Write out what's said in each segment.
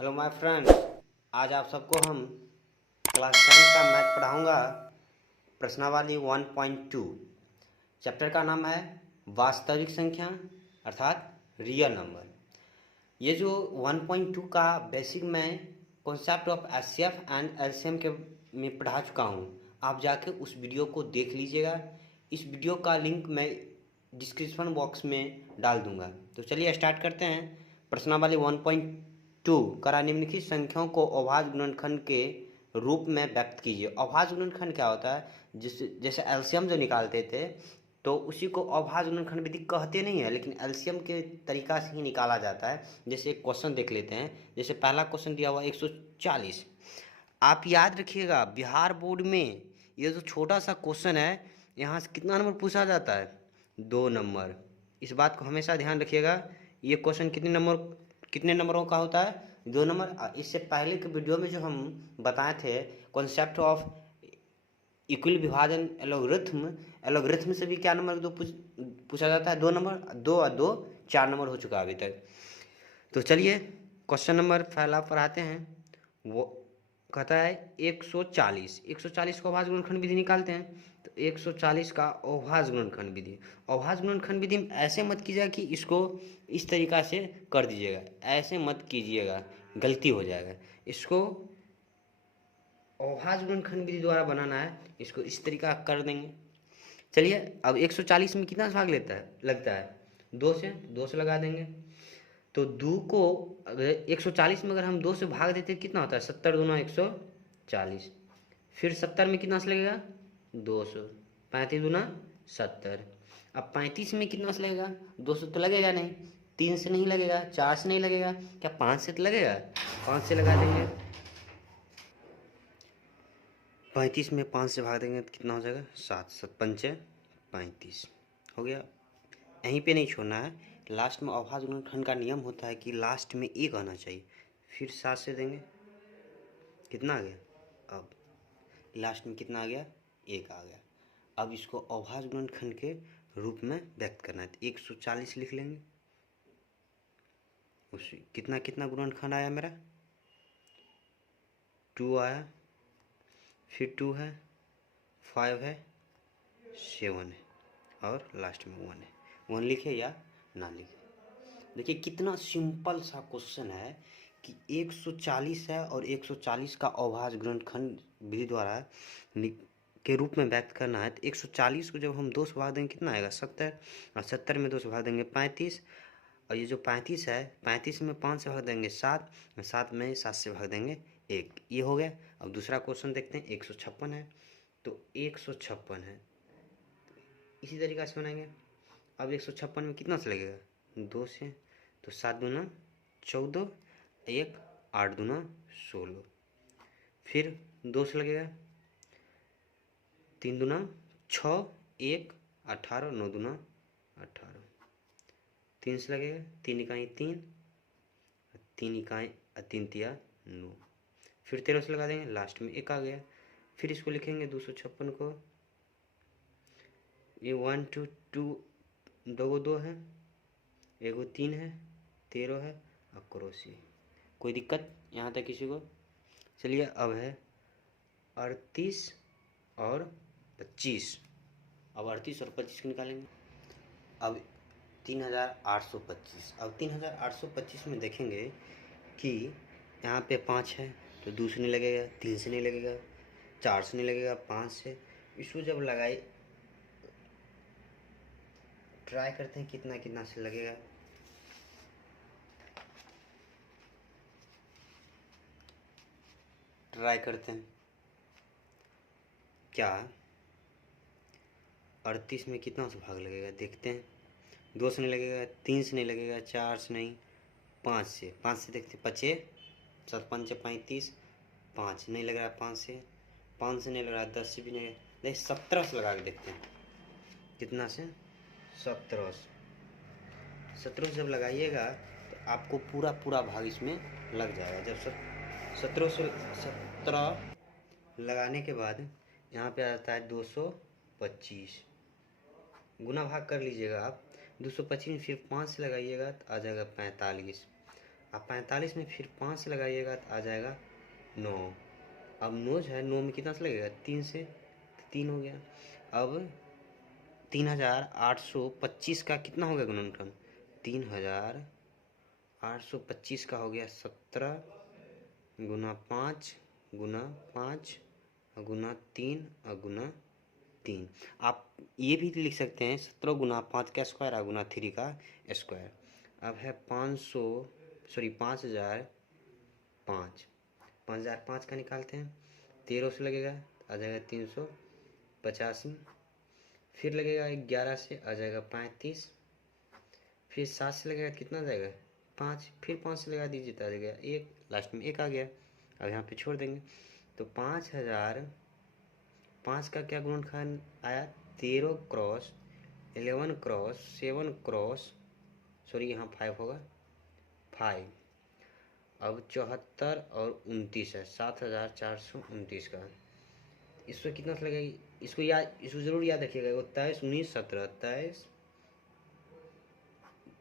Hello my friends, आज आप सबको हम क्लास 10 का मैथ पढ़ाऊंगा। प्रश्नावली 1.2 चैप्टर का नाम है वास्तविक संख्या अर्थात रियल नंबर। ये जो 1.2 का बेसिक मैं concept of HCF and LCM के में पढ़ा चुका हूँ। आप जाके उस वीडियो को देख लीजिएगा। इस वीडियो का लिंक मैं डिस्क्रिप्शन बॉक्स में डाल दूंगा। तो चलिए स्टार्ट करते हैं। प्रश्नावली 1.2 करा निम्नलिखित संख्याओं को अभाज्य गुणनखंड के रूप में व्यक्त कीजिए। अभाज्य गुणनखंड क्या होता है? जैसे एलसीएम जो निकालते थे तो उसी को अभाज्य गुणनखंड विधि कहते नहीं है, लेकिन एलसीएम के तरीका से ही निकाला जाता है। जैसे एक क्वेश्चन देख लेते हैं। जैसे पहला क्वेश्चन दिया हुआ 140। आप याद रखिएगा बिहार बोर्ड में ये जो छोटा सा क्वेश्चन है, यहाँ से कितना नंबर पूछा जाता है? 2 नंबर। इस बात को हमेशा ध्यान रखिएगा। ये क्वेश्चन कितने नंबरों का होता है? 2 नंबर। इससे पहले के वीडियो में जो हम बताए थे कॉन्सेप्ट ऑफ इक्वल विभाजन एलोग्रिथम से भी क्या नंबर दो पूछा जाता है? 2 नंबर। 2 और 2 4 नंबर हो चुका है अभी तक। तो चलिए क्वेश्चन नंबर पहला पढ़ाते हैं। वो कहता है 140 को अभाज्य गुणनखंड विधि निकालते हैं। तो 140 का अभाज्य गुणनखंड विधि, अभाज्य गुणनखंड विधि ऐसे मत कीजिएगा कि इसको इस तरीका से कर दीजिएगा, ऐसे मत कीजिएगा, गलती हो जाएगा। इसको अभाज्य गुणनखंड विधि द्वारा बनाना है, इसको इस तरीका कर देंगे। चलिए अब 140 में कितना भाग लगता है? 2 से लगा देंगे। तो 2 को अगर 140 में अगर हम 2 से भाग देते हैं कितना होता है? 70 दूना 140। फिर 70 में कितना से लगेगा? 200। 35 दूना 70। अब 35 में कितना से लगेगा? 200 तो लगेगा नहीं, 3 से नहीं लगेगा, 4 से नहीं लगेगा, क्या 5 से तो लगेगा? 5 से लगा देंगे। 35 में 5 से भाग देंगे तो कितना हो जाएगा? 7। 7 पंचे 35 हो गया। यहीं पे नहीं छोड़ना है, लास्ट में अभाज्य गुणनखंड का नियम होता है कि लास्ट में 1 आना चाहिए। फिर 7 से देंगे, कितना आ गया? अब लास्ट में कितना आ गया? 1 आ गया। अब इसको अभाज्य गुणनखंड के रूप में व्यक्त करना है तो 140 लिख लेंगे। उस कितना कितना गुणनखंड आया मेरा? 2 आया, फिर 2 है, 5 है, 7 है और लास्ट में 1 है। 1 लिखे या ना लिखे? देखिए कितना सिंपल सा क्वेश्चन है कि 140 है और 140 का अभाज्य गुणनखंड विधि द्वारा के रूप में व्यक्त करना है। तो 140 को जब हम 2 से भाग देंगे कितना आएगा? 70। और 70 में 2 से भाग देंगे 35। और ये जो 35 है, 35 में 5 से भाग देंगे 7, 7 में 7 से भाग देंगे 1। ये हो गया। अब दूसरा क्वेश्चन देखते हैं। 156 है तो 156 है, इसी तरीक़ा से बनाएंगे। अब 156 में कितना से लगेगा? 2 से। तो 7 दूना 14, 1 8 दूना 16। फिर 2 से लगेगा, 3 दूना 6, 1 18, 9 दूना 18। 3 से लगेगा, 3 इकाई 3, 3 इकाई 3 तिया 9। फिर 13 से लगा देंगे, लास्ट में 1 आ गया। फिर इसको लिखेंगे 256 को। ये 1 2 2 2 है, 1 3 है, 13 है और क्रोशी। कोई दिक्कत यहाँ तक किसी को? चलिए अब है 38 और 25। अब 38 और 25 को निकालेंगे। अब 3825। अब 3825 में देखेंगे कि यहाँ पे 5 है तो 2 से नहीं लगेगा, 3 से नहीं लगेगा, 4 से नहीं लगेगा, 5 से। इसको जब लगाए ट्राई करते हैं कितना कितना से लगेगा। ट्राई करते हैं क्या 38 में कितना से भाग लगेगा, देखते हैं। 2 से नहीं लगेगा, 3 से नहीं लगेगा, 4 से नहीं, 5 से। 5 से देखते, 5 7 5 35, 5 नहीं लग रहा है, 5 से। 5 से नहीं लग रहा है, 10 से भी नहीं। नहीं 17 से लगा के देखते हैं कितना से? 17 से। 17 से जब लगाइएगा तो आपको पूरा पूरा भाग इसमें लग जाएगा। जब 17 लगाने के बाद यहाँ पे आता है 225। गुना भाग कर लीजिएगा आप। 225 में फिर 5 से लगाइएगा तो आ जाएगा 45। अब 45 में फिर 5 से लगाइएगा तो आ जाएगा 9। अब 9 जो है 9 में कितना से लगेगा 3 से, तो 3 हो गया। अब 3825 का कितना हो गया गुणनफल, 3825 का हो गया 17 गुना 5 गुना 5 गुना 3 और गुना 3। आप ये भी लिख सकते हैं 17 गुना 5 का स्क्वायर और गुना 3 का स्क्वायर। अब है 5005 का निकालते हैं, 13 से लगेगा आ जाएगा 385, फिर लगेगा 11 से आ जाएगा 35, फिर 7 से लगेगा कितना आ जाएगा 5, फिर 5 से लगा दीजिए तो आ जाएगा 1, लास्ट में 1 आ गया। अब यहाँ पे छोड़ देंगे तो 5005 का क्या गुणनखंड आया 13 क्रॉस 11 क्रॉस 7 क्रॉस यहाँ 5 होगा 5। अब 74 और 29 है 7429 का, इसमें कितना लगेगा इसको ज़रूर याद रखिएगा। 23 19 17 23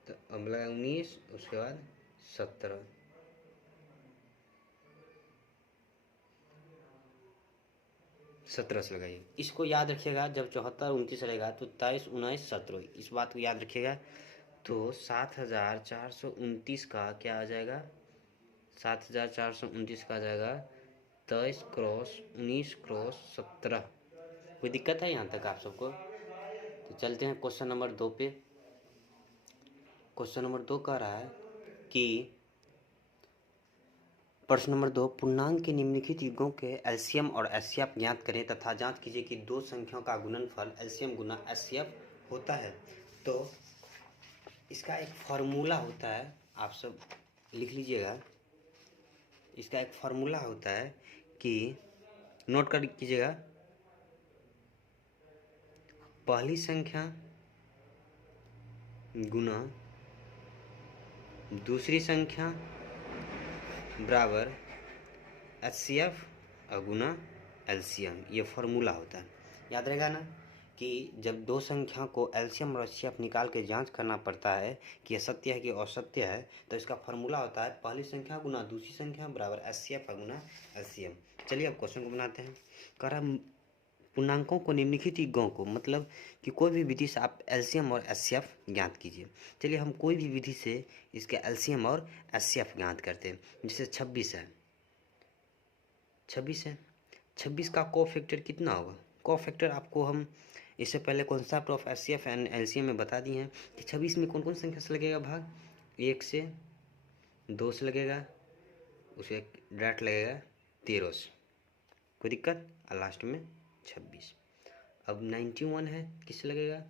अब लगा 19 उसके बाद 17 17 से लगाइए। इसको याद रखिएगा जब 74 29 रहेगा तो 23 19 17 इस बात को याद रखिएगा। तो 7429 का क्या आ जाएगा 7429 का आ जाएगा 23 क्रॉस 19 क्रॉस 17। कोई दिक्कत है यहाँ तक आप सबको? तो चलते हैं क्वेश्चन नंबर 2 पे। क्वेश्चन नंबर 2 कह रहा है कि प्रश्न नंबर 2, पूर्णांक के निम्नलिखित युग्मों के एलसीएम और एचसीएफ ज्ञात करें तथा जांच कीजिए कि दो संख्याओं का गुणनफल एलसीएम गुना एचसीएफ होता है। तो इसका एक फार्मूला होता है, आप सब लिख लीजिएगा। इसका एक फार्मूला होता है कि नोट कर कीजिएगा, पहली संख्या गुना दूसरी संख्या बराबर एचसीएफ और गुना एलसीएम, ये फार्मूला होता है। याद रहेगा ना कि जब दो संख्या को एलसीएम और एचसीएफ निकाल के जांच करना पड़ता है कि यह सत्य है कि असत्य है, तो इसका फार्मूला होता है पहली संख्या गुना दूसरी संख्या बराबर एचसीएफ और गुना एलसीएम। चलिए अब क्वेश्चन को बनाते हैं। कह रहा पूर्णांकों को निम्नलिखित युग्मों को, मतलब कि कोई भी विधि से आप एलसीएम और एचसीएफ ज्ञात कीजिए। चलिए हम कोई भी विधि से इसके एलसीएम और एचसीएफ ज्ञात करते हैं। जैसे 26 है, 26 का कोफैक्टर कितना होगा? कोफैक्टर आपको हम इससे पहले concept of HCF and LCM में बता दिए हैं कि 26 में कौन कौन संख्या से लगेगा भाग, 1 से 2 से लगेगा, उसे डायरेक्ट लगेगा 13 से, कोई दिक्कत, और लास्ट में 26। अब 91 है, किससे लगेगा?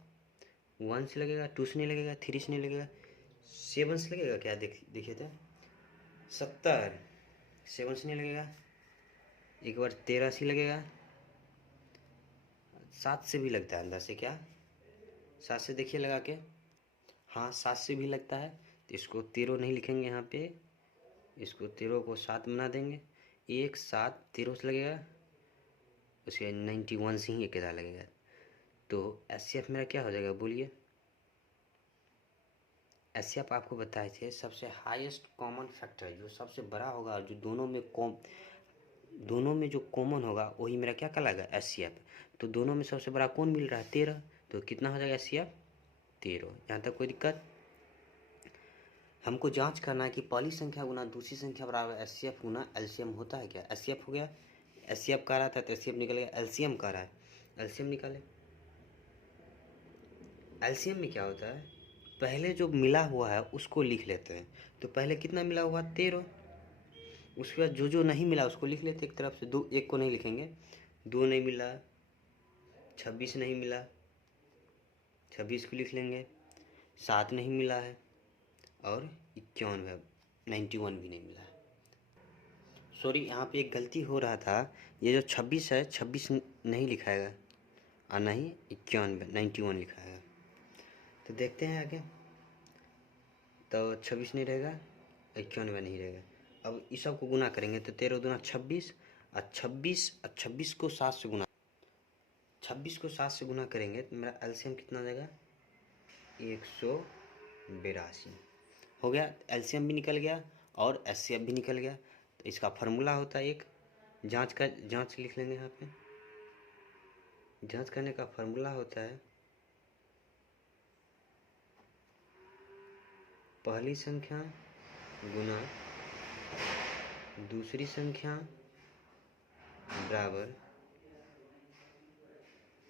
1 से लगेगा, 2 से नहीं लगेगा, 3 से नहीं लगेगा, 7 से लगेगा क्या? देखिए तो 70 7 से नहीं लगेगा, एक बार 13 से लगेगा, 7 से भी लगता है अंदर से, क्या 7 से देखिए लगा के, हाँ 7 से भी लगता है। तो इसको 13 नहीं लिखेंगे यहाँ पे, इसको 13 को 7 बना देंगे, 1 7 13 से लगेगा, उसके 91 से ही एक इधर लगेगा। तो एचसीएफ मेरा क्या हो जाएगा बोलिए? एचसीएफ आपको बताए थे सबसे हाईएस्ट कॉमन फैक्टर, जो सबसे बड़ा होगा, जो दोनों में जो कॉमन होगा वही मेरा क्या कहलाएगा? एचसीएफ। तो दोनों में सबसे बड़ा कौन मिल रहा है? 13, तो कितना हो जाएगा एचसीएफ? 13। यहाँ तक कोई दिक्कत? हमको जांच करना है कि पहली संख्या गुना दूसरी संख्या बराबर एचसीएफ गुना एलसीएम होता है क्या? एचसीएफ हो गया, एचसीएफ कह रहा था तो एचसीएफ निकल गया, एलसीएम कह रहा है, एलसीएम निकाले। एलसीएम में क्या होता है, पहले जो मिला हुआ है उसको लिख लेते हैं। तो पहले कितना मिला हुआ? 13। उसके बाद जो नहीं मिला उसको लिख लेते एक तरफ से, एक को नहीं लिखेंगे। 2 नहीं मिला, 26 नहीं मिला, 26 को लिख लेंगे, 7 नहीं मिला है, और 91 91 भी नहीं मिला है। सॉरी, यहाँ पे एक गलती हो रहा था, ये जो 26 है 26 नहीं लिखाएगा और नहीं 91 लिखाएगा। तो देखते हैं आगे, तो 26 नहीं रहेगा, 91 नहीं रहेगा। अब इस सब को गुना करेंगे तो 13 दूना 26 और 26 को 7 से गुना, 26 को 7 से गुना करेंगे तो मेरा एलसीएम कितना आ जाएगा? 182 हो गया, एलसीएम भी निकल गया और HCF भी निकल गया। तो इसका फार्मूला होता है एक, जांच लिख लेंगे यहाँ पे। जांच करने का फार्मूला होता है पहली संख्या गुना दूसरी संख्या बराबर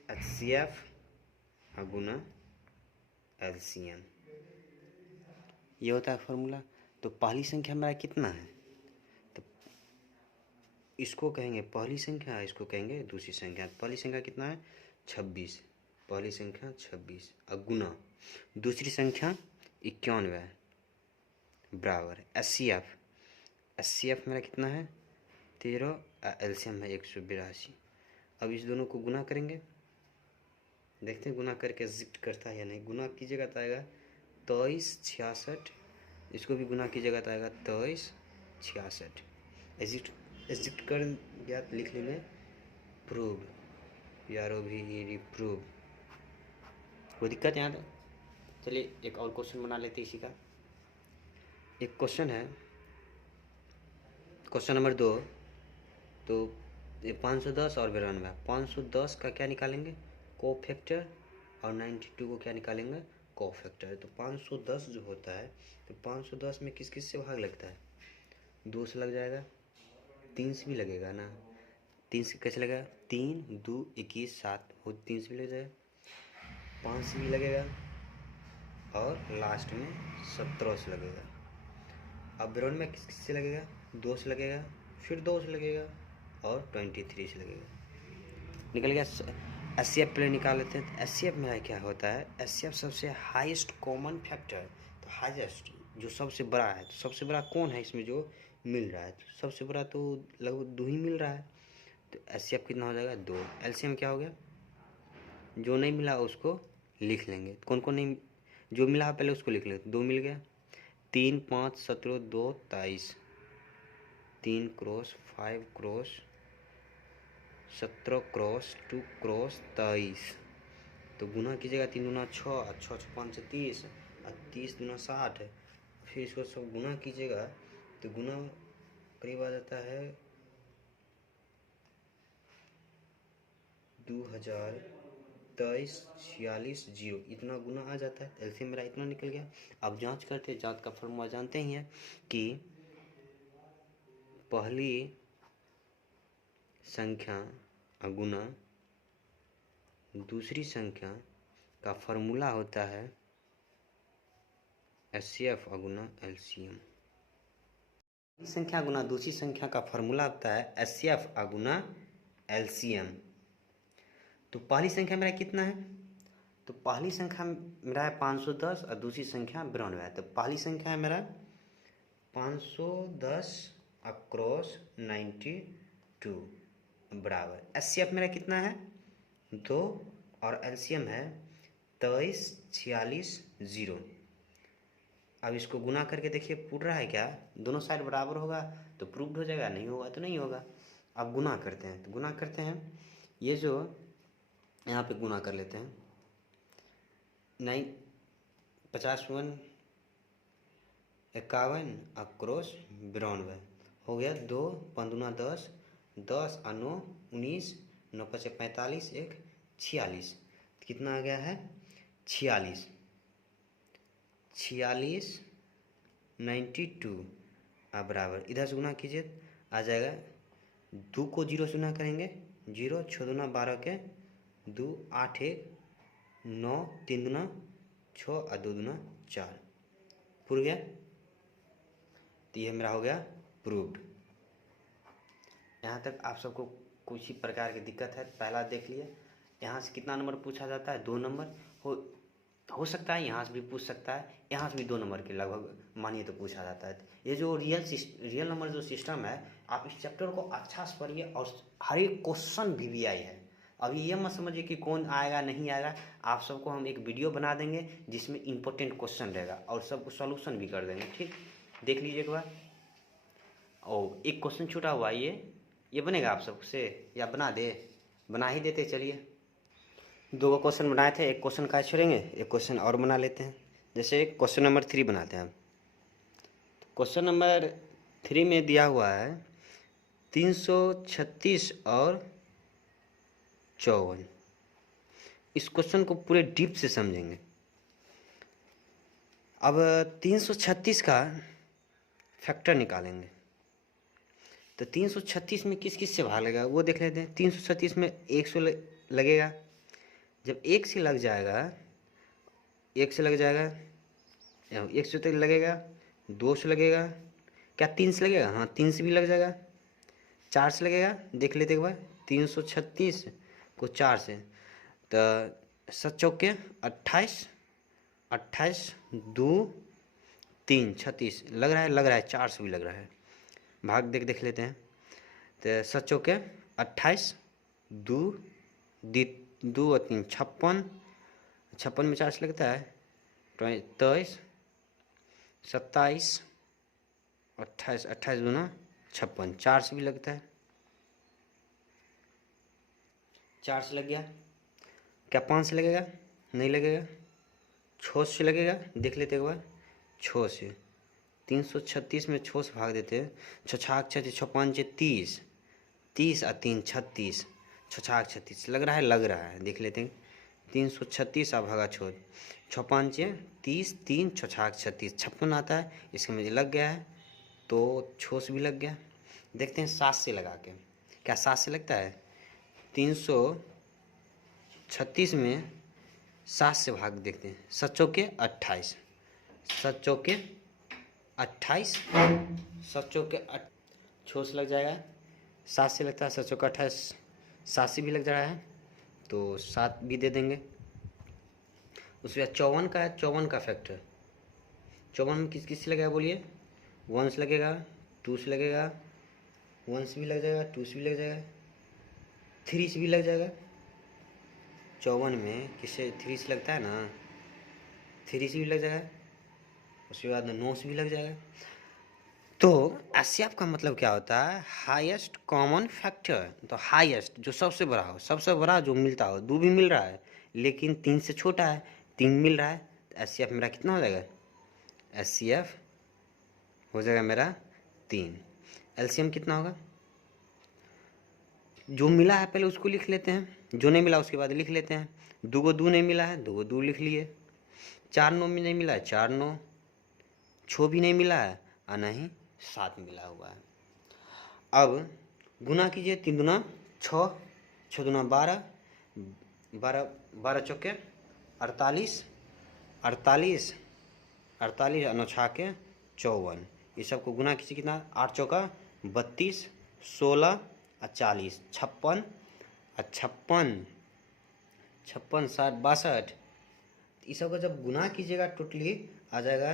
HCF गुना LCM, ये होता है फार्मूला। तो पहली संख्या मेरा कितना है, तो इसको कहेंगे पहली संख्या, इसको कहेंगे दूसरी संख्या। पहली संख्या कितना है 26, पहली संख्या 26 और गुना दूसरी संख्या 91 बराबर HCF मेरा कितना है 13, LCM है 182। अब इस दोनों को गुना करेंगे, देखते हैं गुना करके एग्जिट करता है या नहीं। गुना कीजिएगा तो आएगा 23 66, इसको भी गुना कीजिएगा तो आएगा 23 66। एग्जिट कर गया तो लिख लेंगे प्रूव, प्रूव। कोई दिक्कत यहाँ तक? चलिए एक और क्वेश्चन बना लेते इसी का। एक क्वेश्चन है, क्वेश्चन नंबर 2। तो ये 510 और 92, 510 का क्या निकालेंगे कोफैक्टर, और 92 को क्या निकालेंगे कोफैक्टर। तो 510 जो होता है, तो 510 में किस किस से भाग लगता है, 2 से लग जाएगा, 3 से भी लगेगा ना, 3 से कैसे लगेगा, 3 2 21 7 हो, 3 से भी लग जाएगा, 5 से भी लगेगा, और लास्ट में 17 से लगेगा। अब 92 में किस किस से लगेगा, 2 से लगेगा, फिर 2 से लगेगा, और 23 से लगेगा। निकल गया। HCF पहले निकाल लेते हैं। तो HCF मेरा क्या होता है, HCF सबसे हाईएस्ट कॉमन फैक्टर। तो हाईएस्ट जो सबसे बड़ा है, तो सबसे बड़ा कौन है इसमें जो मिल रहा है, तो सबसे बड़ा तो लगभग 2 ही मिल रहा है। तो HCF कितना हो जाएगा 2। LCM क्या हो गया, जो नहीं मिला उसको लिख लेंगे। कौन कौन नहीं, जो मिला पहले उसको लिख लेंगे। 2 मिल गया, 3 5 17 2 23, 3 क्रॉस 5 क्रॉस 17 क्रॉस 2 क्रॉस 23। तो गुना कीजिएगा, 3 दूना 6, 6 6 5 से 30, और 30 दूना 60। फिर इसको सब गुना कीजिएगा तो गुना करीब आ जाता है 2023 46 0, इतना गुना आ जाता है। एलसीएम मेरा इतना निकल गया। अब जांच करते हैं, जांच का फॉर्मूला जानते ही हैं कि पहली संख्या गुना दूसरी संख्या का फॉर्मूला होता है HCF गुना LCM। संख्या गुना दूसरी संख्या का फॉर्मूला होता है HCF गुना LCM। तो पहली संख्या मेरा कितना है, तो पहली संख्या मेरा है 510 और दूसरी संख्या 92 है। तो पहली संख्या है मेरा 510 अक्रॉस 92 बराबर HCF मेरा कितना है 2, और LCM है 23 46 0। अब इसको गुना करके देखिए पूछ रहा है क्या, दोनों साइड बराबर होगा तो प्रूव्ड हो जाएगा, नहीं होगा तो नहीं होगा। अब गुना करते हैं, तो गुना करते हैं, ये जो यहाँ पे गुना कर लेते हैं, 51 51 अक्रॉस 92 हो गया, 2 5 दूना 10, 10 और 9 19, 9 5 45, 1 46, कितना आ गया है 46 92 अब बराबर, इधर से गुना कीजिए आ जाएगा, 2 को 0 से गुना करेंगे, 0 6 दूना 12 के 2 8 1 9 3 दूना 6 और 2 दूना 4, पूर गया। तो ये मेरा हो गया प्रूव्ड। यहाँ तक आप सबको कुछ ही प्रकार की दिक्कत है, पहला देख लिए। यहाँ से कितना नंबर पूछा जाता है, 2 नंबर हो सकता है, यहाँ से भी पूछ सकता है, यहाँ से भी 2 नंबर के लगभग मानिए तो पूछा जाता है। ये जो रियल नंबर जो सिस्टम है, आप इस चैप्टर को अच्छा से पढ़िए, और हर एक क्वेश्चन VVI है। अभी ये मत समझिए कि कौन आएगा नहीं आएगा, आप सबको हम एक वीडियो बना देंगे जिसमें इंपॉर्टेंट क्वेश्चन रहेगा, और सबको सॉल्यूशन भी कर देंगे, ठीक, देख लीजिए एक बार। और एक क्वेश्चन छूटा हुआ, ये बनेगा आप सबसे, या बना ही देते। चलिए 2 क्वेश्चन बनाए थे, एक क्वेश्चन का छोड़ेंगे, एक क्वेश्चन और बना लेते हैं। जैसे क्वेश्चन नंबर 3 बनाते हैं। क्वेश्चन नंबर 3 में दिया हुआ है 336 और 54। इस क्वेश्चन को पूरे डीप से समझेंगे। अब 336 का फैक्टर निकालेंगे तो 336 में किस किस से भागेगा वो देख लेते हैं। 336 में 100 लगेगा। जब 1 से लग जाएगा, 1 से लग जाएगा, 1 से तो लगेगा, 2 से लगेगा, क्या 3 से लगेगा? हाँ 3 से भी लग जाएगा। 4 से लगेगा, देख लेते एक बार। 336 को 4 से तो 7 चौके 28, 28 2 3 36 लग रहा है 4 से भी लग रहा है। भाग देख लेते हैं। तो 7 चौके 28 2 2 और 3 56, 56 में 4 से लगता है 23 27 28, 28 दूना 56, 4 से भी लगता है। 4 से लग गया। क्या 5 से लगेगा? नहीं लगेगा। 6 से लगेगा, देख लेते एक बार। 6 से 336 में 6 से भाग देते हैं। 6 छाक 36, 6 5 30, 30 और 3 36, 6 छाक 36 लग रहा है देख लेते हैं। 336 आप भागा 6, 6 5 30, 3 6 छाक 36 56 आता है। इसके मुझे लग गया है तो 6 से भी लग गया। देखते हैं 7 से लगा के, क्या 7 से लगता है? 336 में 7 से भाग देखते हैं। 7 चौके 28, 7 चौके 28, 7 चौके 6 से लग जाएगा। 7 से लगता है 7 चौके 28, 7 से भी लग जा रहा है तो 7 भी दे देंगे। उसके बाद 54 का है, 54 का फैक्टर। 54 में किस से लगेगा बोलिए? 1 से लगेगा, 2 से लगेगा, 1 से भी लग जाएगा, 2 से भी लग जाएगा, 3 से भी लग जाएगा। 54 में किससे 3 से लगता है ना, 3 से भी लग जाएगा। उसके बाद 9 से भी लग जाएगा। तो एचसीएफ का मतलब क्या होता है? Highest common factor. तो हाईएस्ट जो सबसे बड़ा हो, सबसे बड़ा जो मिलता हो। 2 भी मिल रहा है लेकिन 3 से छोटा है, 3 मिल रहा है तो एचसीएफ मेरा कितना हो जाएगा? एचसीएफ हो जाएगा मेरा 3। एलसीएम कितना होगा? जो मिला है पहले उसको लिख लेते हैं, जो नहीं मिला उसके बाद लिख लेते हैं। 2 को 2 नहीं मिला है, 2 को 2 लिख लिए। 4 9 में नहीं मिला है, 4 9। 6 भी नहीं मिला है और नहीं 7 मिला हुआ है। अब गुना कीजिए। 3 दूना 6, 6 दूना 12, 12 चौके 48, 48 48 और 9 छाके 54। ये सबको गुना कीजिए कितना? 8 चौका 32, 16 और 40 56 और 56 56 60 62। इस सब का जब गुना कीजिएगा टोटली आ जाएगा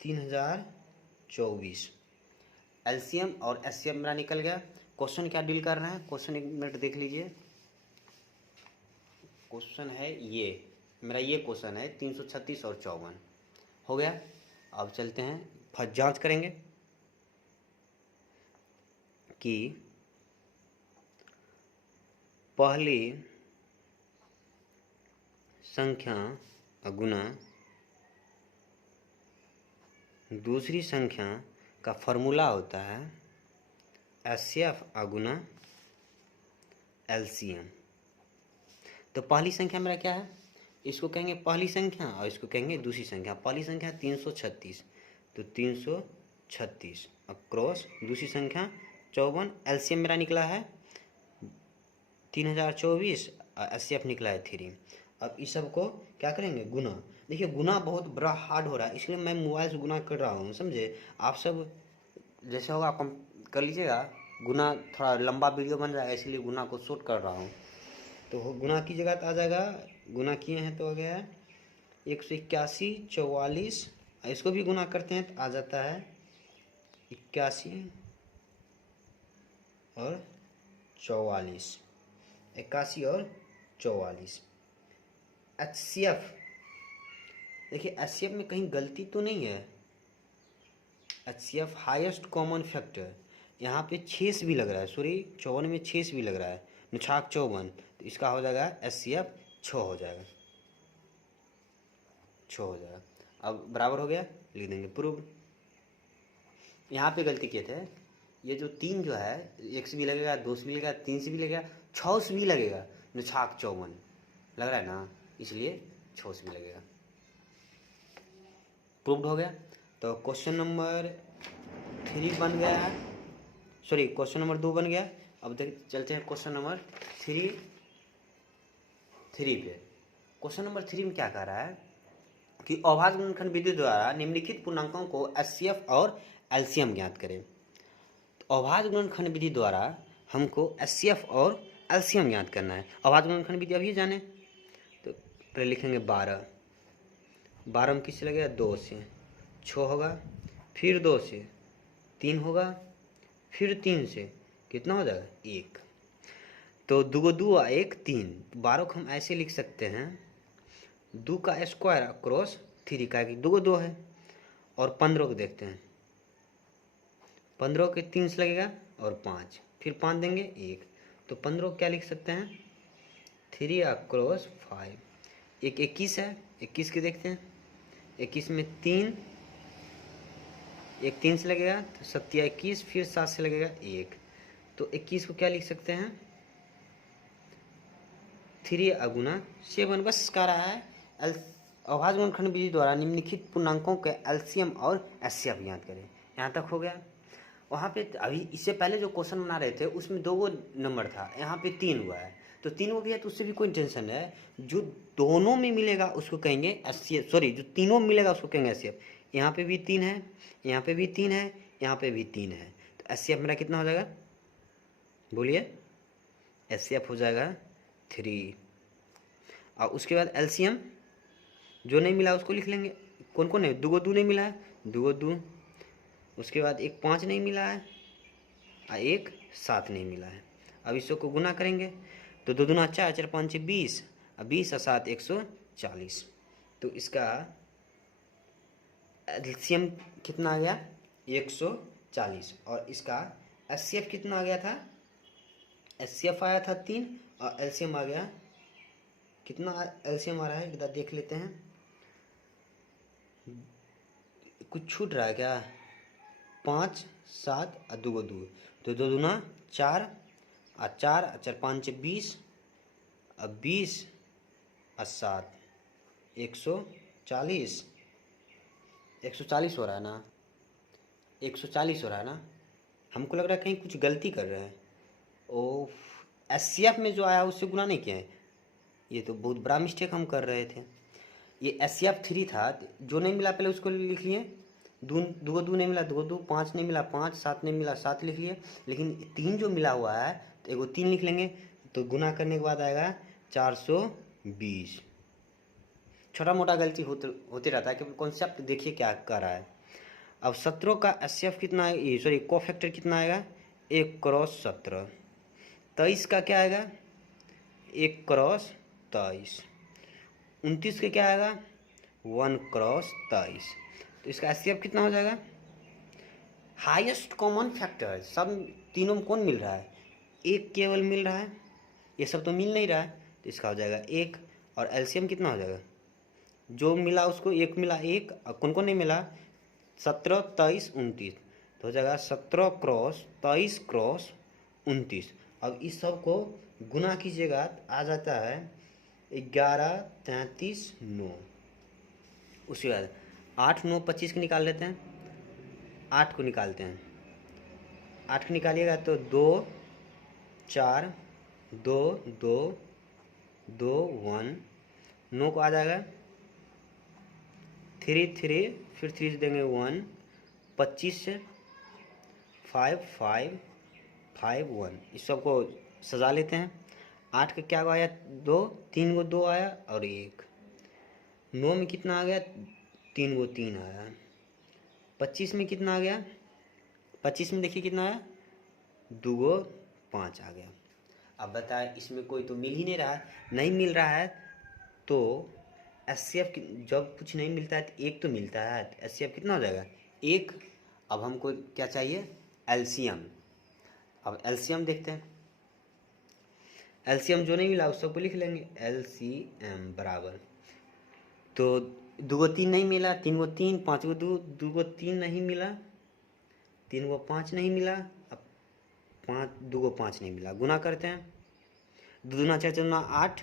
3024। एलसीएम और एचसीएफ मेरा निकल गया। क्वेश्चन क्या डील कर रहे हैं? क्वेश्चन 1 मिनट देख लीजिए। क्वेश्चन है ये मेरा, ये क्वेश्चन है 336 और 54 हो गया। अब चलते हैं फर्स्ट जांच करेंगे कि पहली संख्या का गुना दूसरी संख्या का फॉर्मूला होता है एचसीएफ गुना एलसीएम। तो पहली संख्या मेरा क्या है? इसको कहेंगे पहली संख्या और इसको कहेंगे दूसरी संख्या। पहली संख्या 336 तो 336 और क्रॉस दूसरी संख्या 54। एलसीएम मेरा निकला है 3024 और एचसीएफ निकला है 3। अब इस सब को क्या करेंगे? गुना। देखिए गुना बहुत बड़ा हार्ड हो रहा है इसलिए मैं मोबाइल से गुना कर रहा हूँ, समझे? आप सब जैसे होगा आप कर लीजिएगा। गुना थोड़ा लंबा वीडियो बन रहा है इसलिए गुना को शॉर्ट कर रहा हूँ। तो गुना कीजिएगा तो आ जाएगा, गुना किए हैं तो आ गया 181 44। इसको भी गुना करते हैं तो आ जाता है 81 और 44, 81 और 44। एचसीएफ देखिए, एचसीएफ में कहीं गलती तो नहीं है। एचसीएफ हाईएस्ट कॉमन फैक्टर, यहाँ पे 6 भी लग रहा है, सॉरी 54 में 6 भी लग रहा है, नुछाक 54। तो इसका हो जाएगा एचसीएफ 6 हो जाएगा, 6 हो जाएगा। अब बराबर हो गया, लिख देंगे प्रूव। यहाँ पे गलती किए थे, ये जो 3 जो है 1 से भी लगेगा, 2 से भी लगेगा, 3 से भी लगेगा, 6 से भी लगेगा, नुछाक 54 लग रहा है ना, इसलिए 6 से भी लगेगा। प्रूव्ड हो गया। तो क्वेश्चन नंबर 3 बन गया है, सॉरी क्वेश्चन नंबर 2 बन गया। अब देख चलते हैं क्वेश्चन नंबर 3 पे। क्वेश्चन नंबर 3 में क्या कह रहा है कि अभाज्य गुणनखंड विधि द्वारा निम्नलिखित पूर्णांकों को एचसीएफ और एलसीएम ज्ञात करें। तो अभाज्य गुणनखंड विधि द्वारा हमको एचसीएफ और एलसीएम ज्ञात करना है। अभाज्य गुणनखंड विधि अभी जाने, तो पहले लिखेंगे 12 में किससे लगेगा, 2 से 6 होगा, फिर 2 से 3 होगा, फिर 3 से कितना हो जाएगा 1, तो 2 को 2 1 3। 12 को हम ऐसे लिख सकते हैं 2 का स्क्वायर क्रॉस 3 का, 2 को 2 है। और 15 को देखते हैं, 15 के 3 से लगेगा और 5, फिर 5 देंगे 1, तो 15 को क्या लिख सकते हैं 3 क्रॉस 5। एक 21 है, 21 के देखते हैं, 21 में 3, एक 3 से लगेगा तो 7 या 21, फिर 7 से लगेगा 1, तो 21 को क्या लिख सकते हैं 3 गुना 7। बस कह रहा है अभाज्य गुणनखंड विधि द्वारा निम्नलिखित पूर्णांकों के एलसीएम और एचसीएफ ज्ञात करें। यहाँ तक हो गया। वहाँ पे अभी इससे पहले जो क्वेश्चन बना रहे थे उसमें 2 नंबर था, यहाँ पे 3 हुआ है, तो 3 भी है तो उससे भी कोई टेंशन है। जो दोनों में मिलेगा उसको कहेंगे एचसीएफ, सॉरी जो तीनों में मिलेगा उसको कहेंगे एचसीएफ। यहाँ पे भी 3 है, यहाँ पे भी 3 है, यहाँ पे भी 3 है, तो एचसीएफ मेरा कितना हो जाएगा, बोलिए, एचसीएफ हो जाएगा 3। और उसके बाद एलसीएम जो नहीं मिला उसको लिख लेंगे। कौन कौन है, 2 को 2 नहीं मिला है, 2 को 2, उसके बाद एक 5 नहीं मिला है और एक 7 नहीं मिला है। अब इसको को गुना करेंगे तो 2 दूना 4, 4 5 20, और 20 और 7 140, तो इसका एलसीएम कितना आ गया 140। और इसका एचसीएफ कितना आ गया था, एचसीएफ आया था 3 और एलसीएम आ गया कितना, एलसीएम आ रहा है एक बार देख लेते हैं, कुछ छूट रहा है क्या, 5 7 और 2 को 2, तो 2 दूना 4 और 4 4 5 20, और 20 और 7 140, 140 हो रहा है ना, 140 हो रहा है ना। हमको लग रहा है कहीं कुछ गलती कर रहे हैं। ओ एचसीएफ में जो आया उससे गुना नहीं किया है, ये तो बहुत बड़ा मिस्टेक हम कर रहे थे। ये एचसीएफ 3 था, जो नहीं मिला पहले उसको लिख लिए, 2 को 2 नहीं मिला, 2 को 2, 5 नहीं मिला 5, 7 नहीं मिला 7 लिख लिए, लेकिन 3 जो मिला हुआ है तो एगो 3 लिख लेंगे, तो गुना करने के बाद आएगा 420। छोटा मोटा गलती होते रहता है, क्योंकि कॉन्सेप्ट देखिए क्या कर रहा है। अब 17 का एचसीएफ कितना है, सॉरी कोफैक्टर कितना आएगा 1 क्रॉस 17। 23 का क्या आएगा 1 क्रॉस 23। 29 का क्या आएगा 1 क्रॉस 23। तो इसका एचसीएफ कितना हो जाएगा, हाईएस्ट कॉमन फैक्टर, सब तीनों में कौन मिल रहा है, एक केवल मिल रहा है, ये सब तो मिल नहीं रहा है, तो इसका हो जाएगा 1। और एलसीएम कितना हो जाएगा, जो मिला उसको 1 मिला 1, और कौन कौन नहीं मिला 17 23 29, तो हो जाएगा 17 क्रॉस 23 क्रॉस 29। अब इस सब को गुना कीजिएगा आ जाता है 11 33 9। उसके बाद 8 9 25 को निकाल लेते हैं, 8 को निकालते हैं, 8 को निकालिएगा तो 2 4 2 2 2 1, 9 को आ जाएगा 3 3, फिर 3 से देंगे 1, 25 से 5 5 5 1, इस सब को सजा लेते हैं। 8 का क्या आया 2, 3 को 2 आया और 1, 9 में कितना आ गया 3 को 3 आया, 25 में कितना आ गया, 25 में देखिए कितना आया 2 को 5 आ गया। अब बताए इसमें कोई तो मिल ही नहीं रहा है, नहीं मिल रहा है तो एचसीएफ जब कुछ नहीं मिलता है तो एक तो मिलता है, एचसीएफ कितना हो जाएगा 1। अब हमको क्या चाहिए एलसीएम। अब एलसीएम देखते हैं, एलसीएम जो नहीं मिला उस सबको लिख लेंगे, एलसीएम बराबर, तो 2 को 3 नहीं मिला, 3 को 3, 5 को 2, 2 को 3 नहीं मिला, 3 को 5 नहीं मिला, अब 5 2 को 5 नहीं मिला, गुना करते हैं। 2 दूना 4 4 8,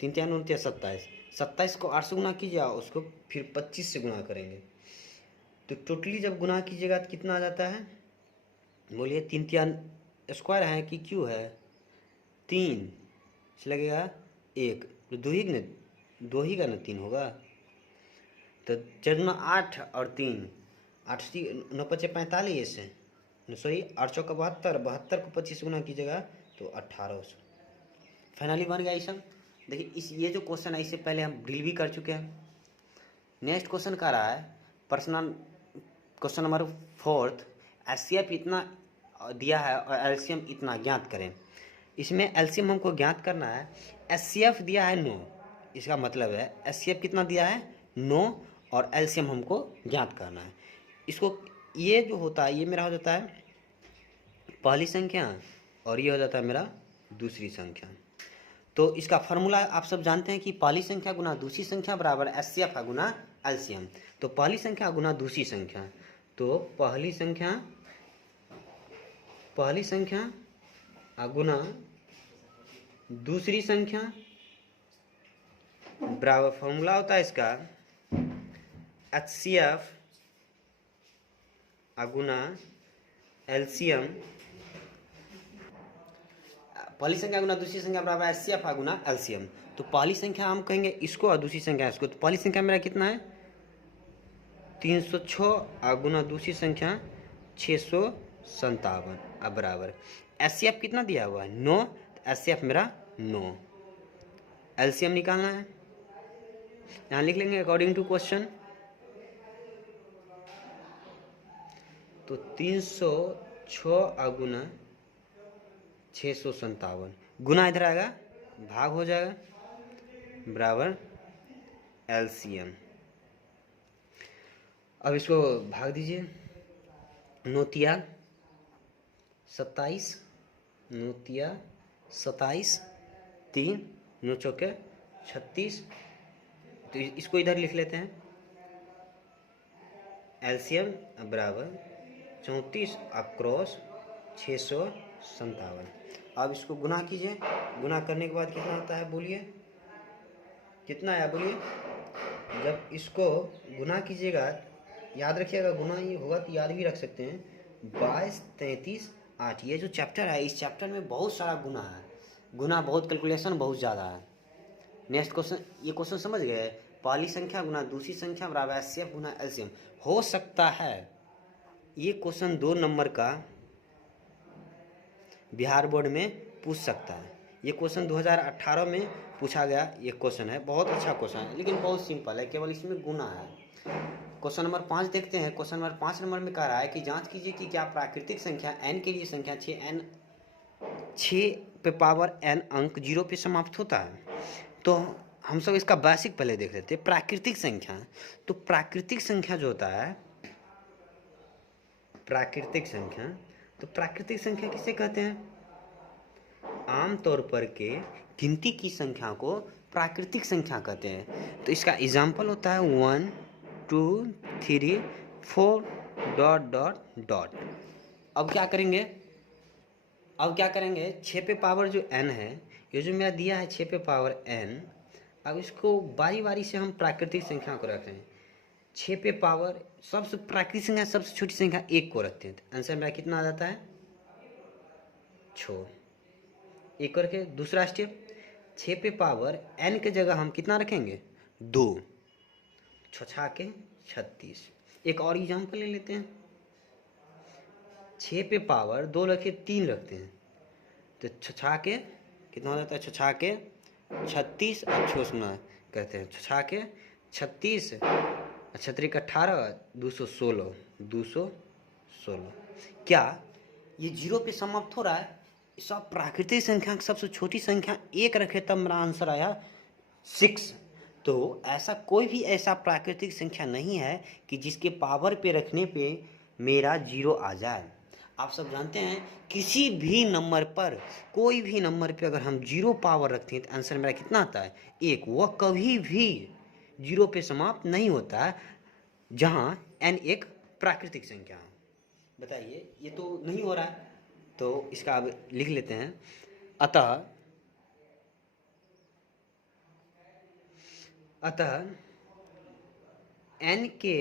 3 3 29 27, 27 को 8 से गुना कीजिए, उसको फिर 25 से गुना करेंगे, तो टोटली जब गुना कीजिएगा तो कितना आ जाता है, बोलिए। 3 3 स्क्वायर है कि क्यू है, 3 से लगेगा 1, तो 2 ही न, 2 ही का ना 3 होगा, तो 4 दूना 8 और 3, 8 9 5 45 से, सॉरी 8 चौका 72, 72 को 25 से गुना कीजिएगा तो 1800। फाइनली बन गया ये सब। देखिए इस ये जो क्वेश्चन है इससे पहले हम ड्रिल भी कर चुके हैं। नेक्स्ट क्वेश्चन का रहा है पर्सनल क्वेश्चन नंबर 4, एचसीएफ इतना दिया है और एलसीएम इतना ज्ञात करें। इसमें एलसीएम हमको ज्ञात करना है, एचसीएफ दिया है 9, इसका मतलब है एचसीएफ कितना दिया है 9 और एलसीएम हमको ज्ञात करना है। इसको ये जो होता है ये मेरा हो जाता है पहली संख्या और ये हो जाता है मेरा दूसरी संख्या। तो इसका फार्मूला आप सब जानते हैं कि पहली संख्या गुना दूसरी संख्या बराबर एचसीएफ है गुना एलसीएम। तो पहली संख्या गुना दूसरी संख्या, तो पहली संख्या गुना दूसरी संख्या बराबर, फार्मूला होता है इसका एचसीएफ गुना एलसीएम। पहली संख्या गुना दूसरी संख्या बराबर एचसीएफ गुना एलसीएम। तो पहली संख्या हम कहेंगे इसको और दूसरी संख्या इसको, तो पहली संख्या मेरा कितना है 306 गुना दूसरी संख्या 657, अब बराबर एचसीएफ कितना दिया हुआ है 9, तो एचसीएफ मेरा 9। एलसीएम निकालना है, यहाँ लिख लेंगे अकॉर्डिंग टू क्वेश्चन। तो 306 गुना 657, गुना इधर आएगा भाग हो जाएगा बराबर एलसीएम। अब इसको भाग दीजिए, 9 तिया 27, 9 तिया 27, 3 9 चौके 36, तो इसको इधर लिख लेते हैं एलसीएम बराबर 34 क्रॉस 657। अब इसको गुना कीजिए, गुना करने के बाद कितना आता है बोलिए, कितना आया बोलिए। जब इसको गुना कीजिएगा याद रखिएगा, गुना ही होगा तो याद भी रख सकते हैं, 22 33 8। ये जो चैप्टर है इस चैप्टर में बहुत सारा गुना है, गुना बहुत कैलकुलेशन बहुत ज़्यादा है। नेक्स्ट क्वेश्चन, ये क्वेश्चन समझ गए, पहली संख्या गुना दूसरी संख्या बराबर एचसीएफ गुना एलसीएम। हो सकता है ये क्वेश्चन 2 नंबर का बिहार बोर्ड में पूछ सकता है। ये क्वेश्चन 2018 में पूछा गया ये क्वेश्चन है, बहुत अच्छा क्वेश्चन है लेकिन बहुत सिंपल है, केवल इसमें गुना है। क्वेश्चन नंबर 5 देखते हैं। क्वेश्चन नंबर 5 नंबर में कह रहा है कि जांच कीजिए कि क्या प्राकृतिक संख्या n के लिए संख्या 6 पे पावर n अंक 0 पे समाप्त होता है। तो हम सब इसका बेसिक पहले देख लेते हैं। प्राकृतिक संख्या, तो प्राकृतिक संख्या जो होता है प्राकृतिक संख्या किसे कहते हैं, आमतौर पर के गिनती की संख्या को प्राकृतिक संख्या कहते हैं। तो इसका एग्जाम्पल होता है 1 2 3 4 ... अब क्या करेंगे 6 पे पावर जो n है, ये जो मेरा दिया है 6 पे पावर n, अब इसको बारी बारी से हम प्राकृतिक संख्या को रख रहे हैं। 6 पे पावर सबसे प्राकृतिक संख्या सबसे छोटी संख्या 1 को रखते हैं, तो आंसर मेरा कितना आ जाता है 6। एक करके दूसरा स्टेप, 6 पे पावर n के जगह हम कितना रखेंगे 2, 6 के 36। एक और एग्जाम्पल ले लेते हैं, 6 पे पावर 2 रखे 3 रखते हैं, तो 6 के कितना हो जाता है 6 के 36 और 6 सुना कहते हैं, 6 के 36 36 का 18 216। क्या ये 0 पे समाप्त हो रहा है? सब प्राकृतिक संख्या की सबसे छोटी संख्या 1 रखे तब मेरा आंसर आया 6। तो ऐसा कोई भी ऐसा प्राकृतिक संख्या नहीं है कि जिसके पावर पे रखने पे मेरा 0 आ जाए। आप सब जानते हैं किसी भी नंबर पर, कोई भी नंबर पे अगर हम 0 पावर रखते हैं तो आंसर मेरा कितना आता है 1। वह कभी भी 0 पे समाप्त नहीं होता है जहाँ n एक प्राकृतिक संख्या हो। बताइए, ये तो नहीं हो रहा है, तो इसका अब लिख लेते हैं। अतः n के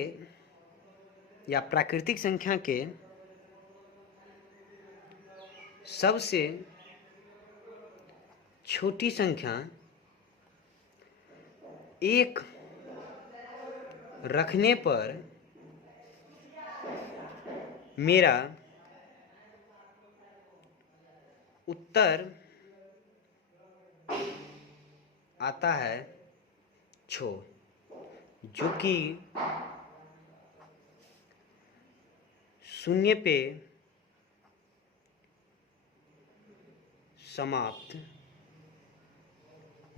या प्राकृतिक संख्या के सबसे छोटी संख्या एक रखने पर मेरा उत्तर आता है छो, जो कि शून्य पे समाप्त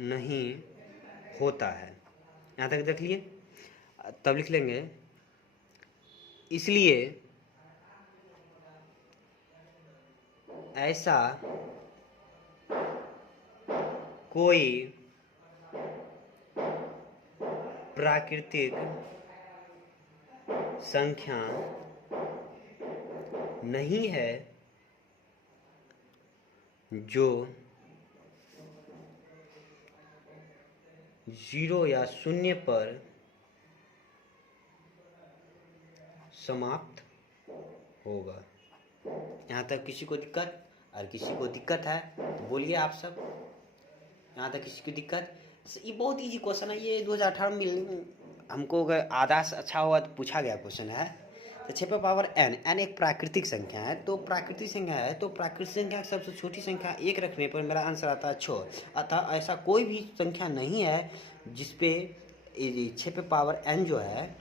नहीं होता है। यहाँ तक देख लिए। तब लिख लेंगे, इसलिए ऐसा कोई प्राकृतिक संख्या नहीं है जो 0 या शून्य पर समाप्त होगा। यहाँ तक किसी को दिक्कत? और किसी को दिक्कत है तो बोलिए आप सब। यहाँ तक किसी को दिक्कत? ये बहुत इजी क्वेश्चन है, ये 2018 में हमको अगर आधा से अच्छा हुआ तो पूछा गया क्वेश्चन है। तो 6 पे पावर n एक प्राकृतिक संख्या है, तो प्राकृतिक संख्या है तो प्राकृतिक संख्या की सबसे छोटी संख्या एक रखने पर मेरा आंसर आता है 6। अतः ऐसा कोई भी संख्या नहीं है जिसपे 6 पे पावर n जो है,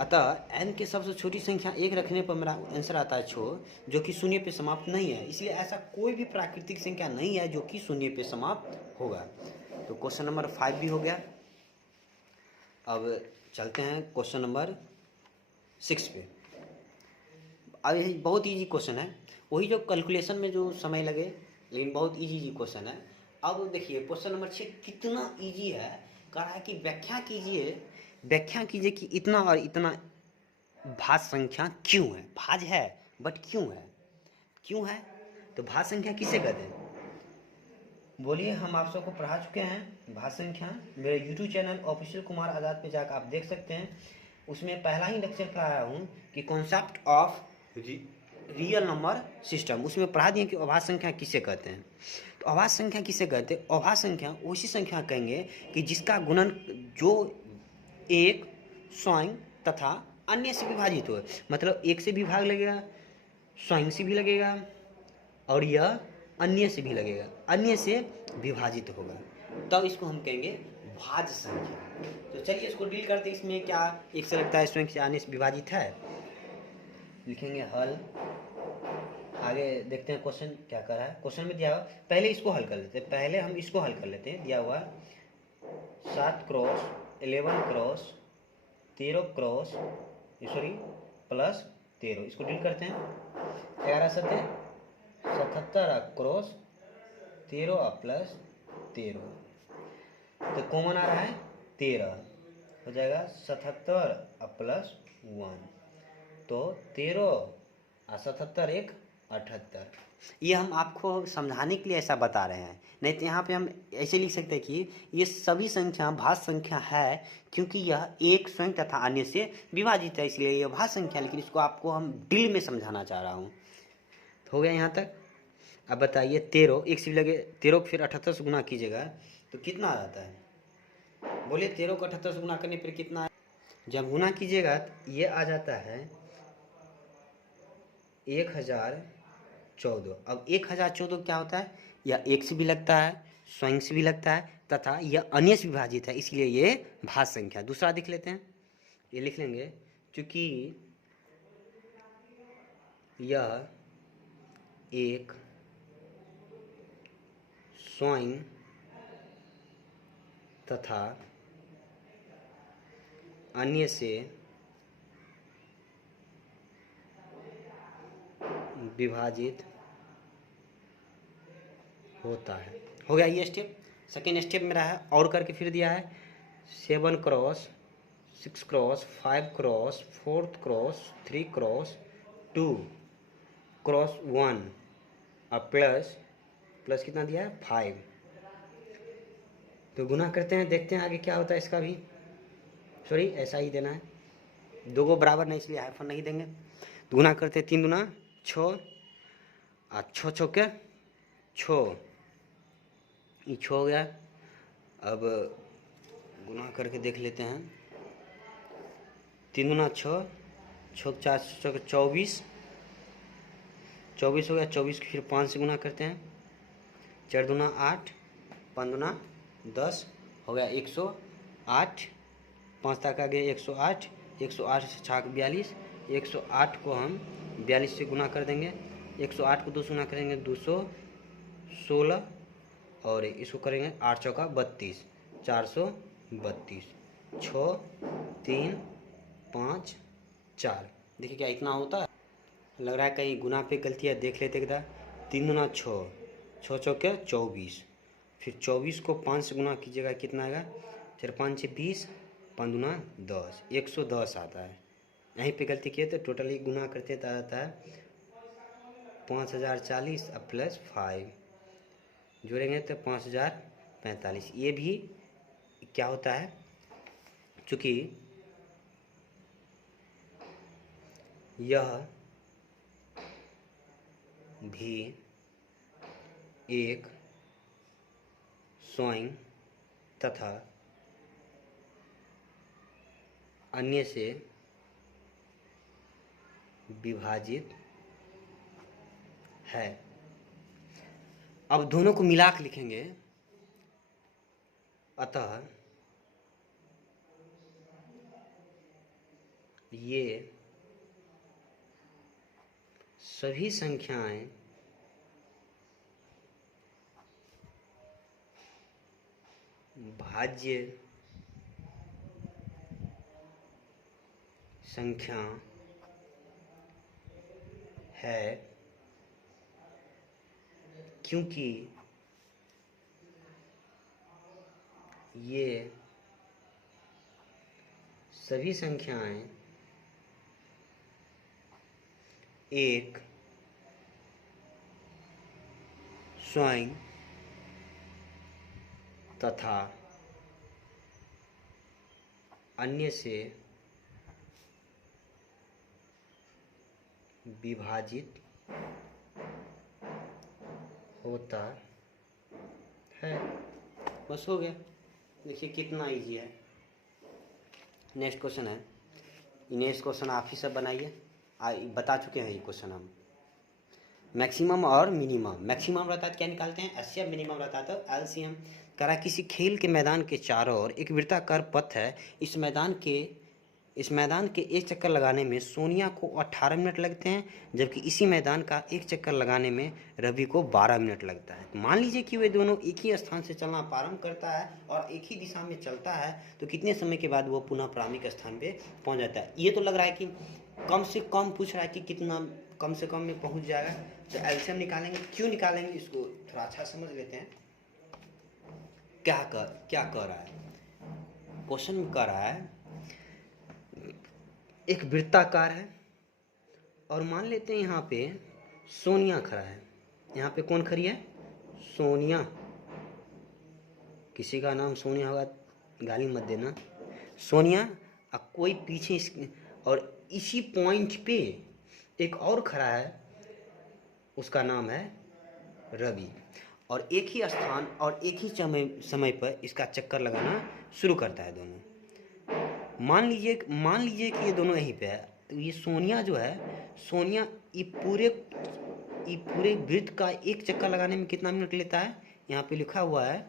अतः n के सबसे छोटी संख्या एक रखने पर मेरा आंसर आता है 6, जो कि शून्य पे समाप्त नहीं है। इसलिए ऐसा कोई भी प्राकृतिक संख्या नहीं है जो कि शून्य पे समाप्त होगा। तो क्वेश्चन नंबर 5 भी हो गया। अब चलते हैं क्वेश्चन नंबर 6 पे। अब यही बहुत इजी क्वेश्चन है, वही जो कैलकुलेशन में जो समय लगे, लेकिन बहुत इजी क्वेश्चन है। अब देखिए क्वेश्चन नंबर 6 कितना इजी है। कह रहा है कि व्याख्या कीजिए कि इतना और इतना भाज्य संख्या क्यों है। भाज्य है बट क्यों है? तो भाज्य संख्या किसे कहते हैं? बोलिए। हम आप सबको पढ़ा चुके हैं भाज्य संख्या। मेरे YouTube चैनल ऑफिशियल कुमार आज़ाद पे जाकर आप देख सकते हैं। उसमें पहला ही लेक्चर पढ़ाया हूँ कि concept of real number system. उसमें पढ़ा दिए कि अभाज्य संख्या किसे कहते हैं। तो अभाज्य संख्या किसे कहते हैं? अभाज्य संख्या वैसी संख्या कहेंगे कि जिसका गुणन जो एक, स्वयं तथा अन्य से विभाजित हो। मतलब एक से भी भाग लगेगा, स्वयं से भी लगेगा, और यह अन्य से भी लगेगा, अन्य से विभाजित होगा, तब इसको हम कहेंगे भाज्य संख्या। तो चलिए इसको डील करते हैं। इसमें क्या एक से लगता है, स्वयं से अन्य से विभाजित है। लिखेंगे हल। आगे देखते हैं क्वेश्चन क्या कर रहा है। क्वेश्चन में दिया हुआ, पहले इसको हल कर लेते हैं। पहले हम इसको हल कर लेते हैं। दिया हुआ 7 क्रॉस 11 क्रॉस 13 क्रॉस प्लस 13, इसको डील करते हैं। 11 सत्य 77 क्रॉस 13 प्लस 13, तो कॉमन आ रहा है 13, हो जाएगा 77 प्लस 1, तो 13 और 77 एक 78। ये हम आपको समझाने के लिए ऐसा बता रहे हैं, नहीं तो यहाँ पे हम ऐसे लिख सकते हैं कि ये सभी संख्या भाज्य संख्या है क्योंकि यह एक, स्वयं तथा अन्य से विभाजित है, इसलिए यह भाज्य संख्या। लेकिन इसको आपको हम डील में समझाना चाह रहा हूँ। हो गया यहाँ तक। अब बताइए 13 एक से भी लगे, 13 को फिर 78 से गुना कीजिएगा तो कितना आ जाता है? बोलिए 13 को 78 से गुना करने पर कितना है? जब गुना कीजिएगा तो ये आ जाता है 1014। अब 1014 क्या होता है? यह एक से भी लगता है, स्वयं से भी लगता है, तथा यह अन्य से विभाजित है, इसलिए ये भाज्य संख्या। दूसरा देख लेते हैं। ये लिख लेंगे, क्योंकि यह एक स्वयं तथा अन्य से विभाजित होता है। हो गया ये स्टेप। सेकेंड स्टेप मेरा है और करके फिर दिया है 7 cross 6 cross 5 cross 4 cross 3 cross 2 cross 1 और प्लस कितना दिया है 5। तो गुना करते हैं, देखते हैं आगे क्या होता है इसका भी। सॉरी, ऐसा ही देना है, दो को बराबर नहीं इसलिए हाइफन नहीं देंगे। तो गुना करते हैं, 3 दूना 6 और 6 चौके 6, ये 6 हो गया। अब गुना करके देख लेते हैं, 3 दूना 6, 6 4 चौके 24 हो गया। 24 फिर 5 से गुना करते हैं, 4 दूना 8, 5 दूना 10 हो गया 108। 5 तक आ गया 108, 108 से 6 42, 108 को हम 42 से गुना कर देंगे। 108 को 2 से गुना करेंगे 216, और इसको करेंगे 8 चौका 32, 432, 6 3 5 4। देखिए क्या इतना होता है, लग रहा है कहीं गुना पे गलती है, देख लेते एकदम। 3 दूना 6, 6 चौके 24, फिर 24 को 5 से गुना कीजिएगा, कितना आएगा 4 5 से 20, 5 दूना 10, 110 आता है। यहीं पे गलती किए तो टोटली गुना करते तो आता है 5040 और प्लस 5 जोड़ेंगे तो 5045। ये भी क्या होता है, चूँकि यह भी एक स्वयं तथा अन्य से विभाजित है। अब दोनों को मिला के लिखेंगे, अतः ये सभी संख्याएं भाज्य संख्या है, क्योंकि ये सभी संख्याएं एक स्वयं तथा अन्य से विभाजित होता है। बस हो गया। देखिए कितना इजी है। नेक्स्ट क्वेश्चन है, नेक्स्ट क्वेश्चन आप ही सब बनाइए। बता चुके हैं ये क्वेश्चन हम। मैक्सिमम और मिनिमम। मैक्सिमम रहता है तो क्या निकालते हैं, 80। मिनिमम रहता है तो एलसीएम। कह रहा किसी खेल के मैदान के चारों ओर एक वृत्ताकार पथ है। इस मैदान के एक चक्कर लगाने में सोनिया को 18 मिनट लगते हैं, जबकि इसी मैदान का एक चक्कर लगाने में रवि को 12 मिनट लगता है। तो मान लीजिए कि वे दोनों एक ही स्थान से चलना प्रारंभ करता है और एक ही दिशा में चलता है, तो कितने समय के बाद वो पुनः प्रारंभिक स्थान पे पहुंच जाता है। ये तो लग रहा है कि कम से कम पूछ रहा है कि कितना कम से कम में पहुंच जाएगा। तो एलसीएम निकालेंगे। क्यों निकालेंगे इसको थोड़ा अच्छा समझ लेते हैं। क्या कर रहा है क्वेश्चन में, कह रहा है एक वृत्ताकार है और मान लेते हैं यहाँ पे सोनिया खड़ा है। यहाँ पे कौन खड़ी है, सोनिया। किसी का नाम सोनिया होगा गाली मत देना। सोनिया और कोई पीछे और इसी पॉइंट पे एक और खड़ा है, उसका नाम है रवि, और एक ही स्थान और एक ही समय पर इसका चक्कर लगाना शुरू करता है दोनों। मान लीजिए कि ये दोनों यहीं पे है, तो ये सोनिया जो है, सोनिया ये पूरे वृत्त का एक चक्कर लगाने में कितना मिनट लेता है। यहाँ पे लिखा हुआ है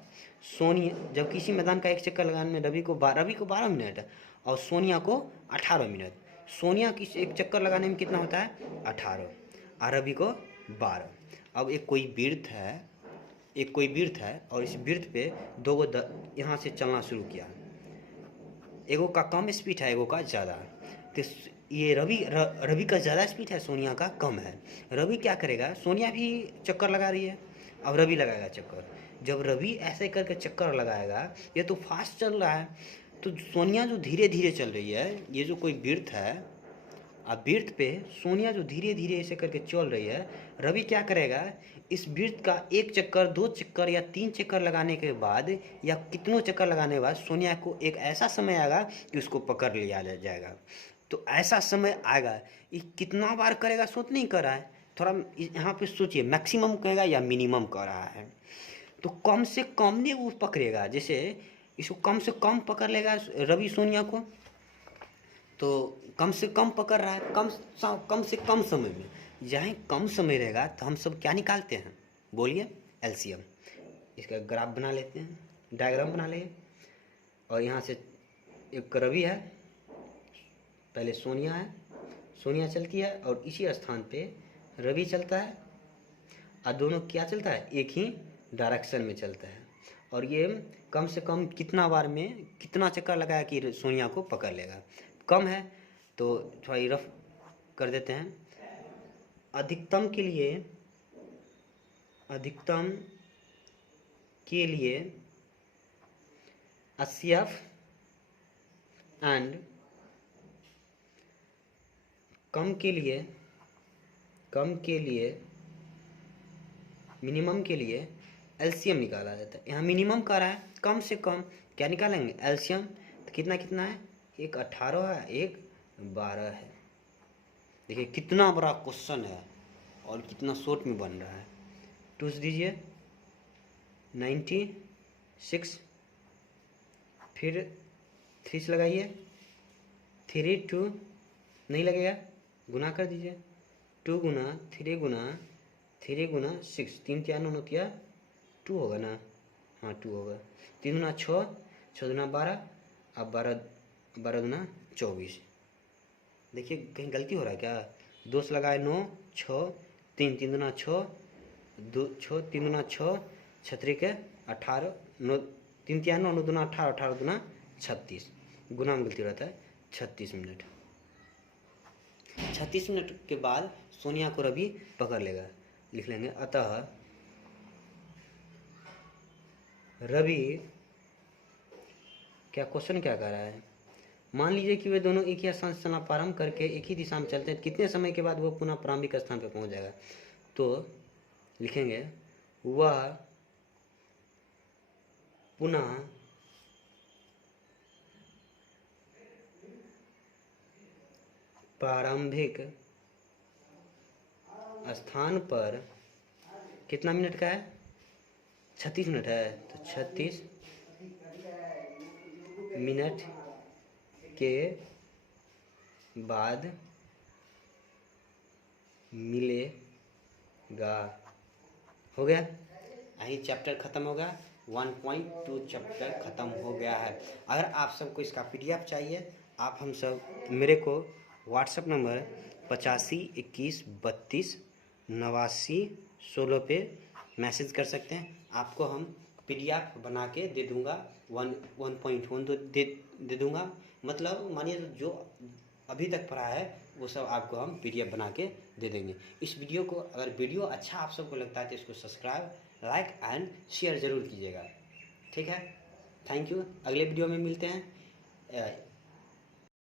सोनिया, जब किसी मैदान का एक चक्कर लगाने में रवि को 12 मिनट और सोनिया को 18 मिनट। सोनिया की एक चक्कर लगाने में कितना होता है 18 और रवि को 12। अब एक कोई वृत्त है और इस वृत्त पे दो गो यहाँ से चलना शुरू किया। एगो का कम स्पीड है, एगो का ज़्यादा। तो ये रवि का ज़्यादा स्पीड है, सोनिया का कम है। रवि क्या करेगा, सोनिया भी चक्कर लगा रही है, अब रवि लगाएगा चक्कर। जब रवि ऐसे करके चक्कर लगाएगा, ये तो फास्ट चल रहा है, तो सोनिया जो धीरे धीरे चल रही है, ये जो कोई वृत्त है अब वृत्त पे सोनिया जो धीरे धीरे ऐसे करके चल रही है, रवि क्या करेगा, इस वृत्त का 1 चक्कर 2 चक्कर या 3 चक्कर लगाने के बाद या कितनों चक्कर लगाने के बाद सोनिया को एक ऐसा समय आएगा कि उसको पकड़ लिया जाएगा। तो ऐसा समय आएगा, ये कितना बार करेगा सोच नहीं कर रहा है, थोड़ा यहाँ पे सोचिए, मैक्सिमम करेगा या मिनिमम कर रहा है। तो कम से कम ने वो पकड़ेगा, जैसे इसको कम से कम पकड़ लेगा रवि सोनिया को, तो कम से कम पकड़ रहा है, कम से कम समय में। जहाँ कम समय रहेगा तो हम सब क्या निकालते हैं, बोलिए, एलसीएम। इसका ग्राफ बना लेते हैं, डायग्राम बना लेंगे। और यहाँ से एक रवि है, पहले सोनिया है, सोनिया चलती है और इसी स्थान पे रवि चलता है, और दोनों क्या चलता है, एक ही डायरेक्शन में चलता है। और ये कम से कम कितना बार में कितना चक्कर लगाया कि सोनिया को पकड़ लेगा। कम है तो थोड़ा रफ कर देते हैं। अधिकतम के लिए एचसीएफ एंड कम के लिए मिनिमम के लिए एलसीएम निकाला जाता है। यहाँ मिनिमम का रहा है, कम से कम क्या निकालेंगे, एलसीएम। तो कितना है, एक 18 है, एक 12 है। देखिए कितना बड़ा क्वेश्चन है और कितना शॉर्ट में बन रहा है। टूस दीजिए 96, फिर 3 से लगाइए, 3 2 नहीं लगेगा, गुना कर दीजिए, 2 गुना 3 गुना 3 गुना 6, 3 क्या 9 क्या 2 होगा ना, हाँ 2 होगा। 3 गुना 6, 6 गुना 12, अब 12 गुना 24। देखिए कहीं गलती हो रहा है क्या, 2 से लगाए 9, 6, 3 गुना 6, 2 6 3 गुना 6, 6 के 18, 9 3 क्या 9, 9 गुना 18, 18 गुना 36, गुना में गलती रहता है, 36 मिनट। 36 मिनट के बाद सोनिया को रवि पकड़ लेगा। लिख लेंगे, अतः रवि, क्या क्वेश्चन क्या कह रहा है, मान लीजिए कि वे दोनों एक ही स्थान से चलना प्रारंभ करके एक ही दिशा में चलते हैं, कितने समय के बाद वो पुनः प्रारंभिक स्थान पर पहुंच जाएगा। तो लिखेंगे, वह पुनः प्रारंभिक स्थान पर कितना मिनट का है, 36 मिनट है, तो 36 मिनट के बाद मिलेगा। हो गया, यही चैप्टर ख़त्म हो गया। 1.2 चैप्टर ख़त्म हो गया है। अगर आप सबको इसका PDF चाहिए, आप हम सब मेरे को व्हाट्सएप नंबर 85 21 32 89 16 पे मैसेज कर सकते हैं। आपको हम PDF बना के दे दूँगा, 1.1 दे दूँगा। मतलब मानिए जो अभी तक पढ़ा है वो सब आपको हम PDF बना के दे देंगे। इस वीडियो को, अगर वीडियो अच्छा आप सबको लगता है तो इसको सब्सक्राइब, लाइक एंड शेयर ज़रूर कीजिएगा। ठीक है, थैंक यू। अगले वीडियो में मिलते हैं।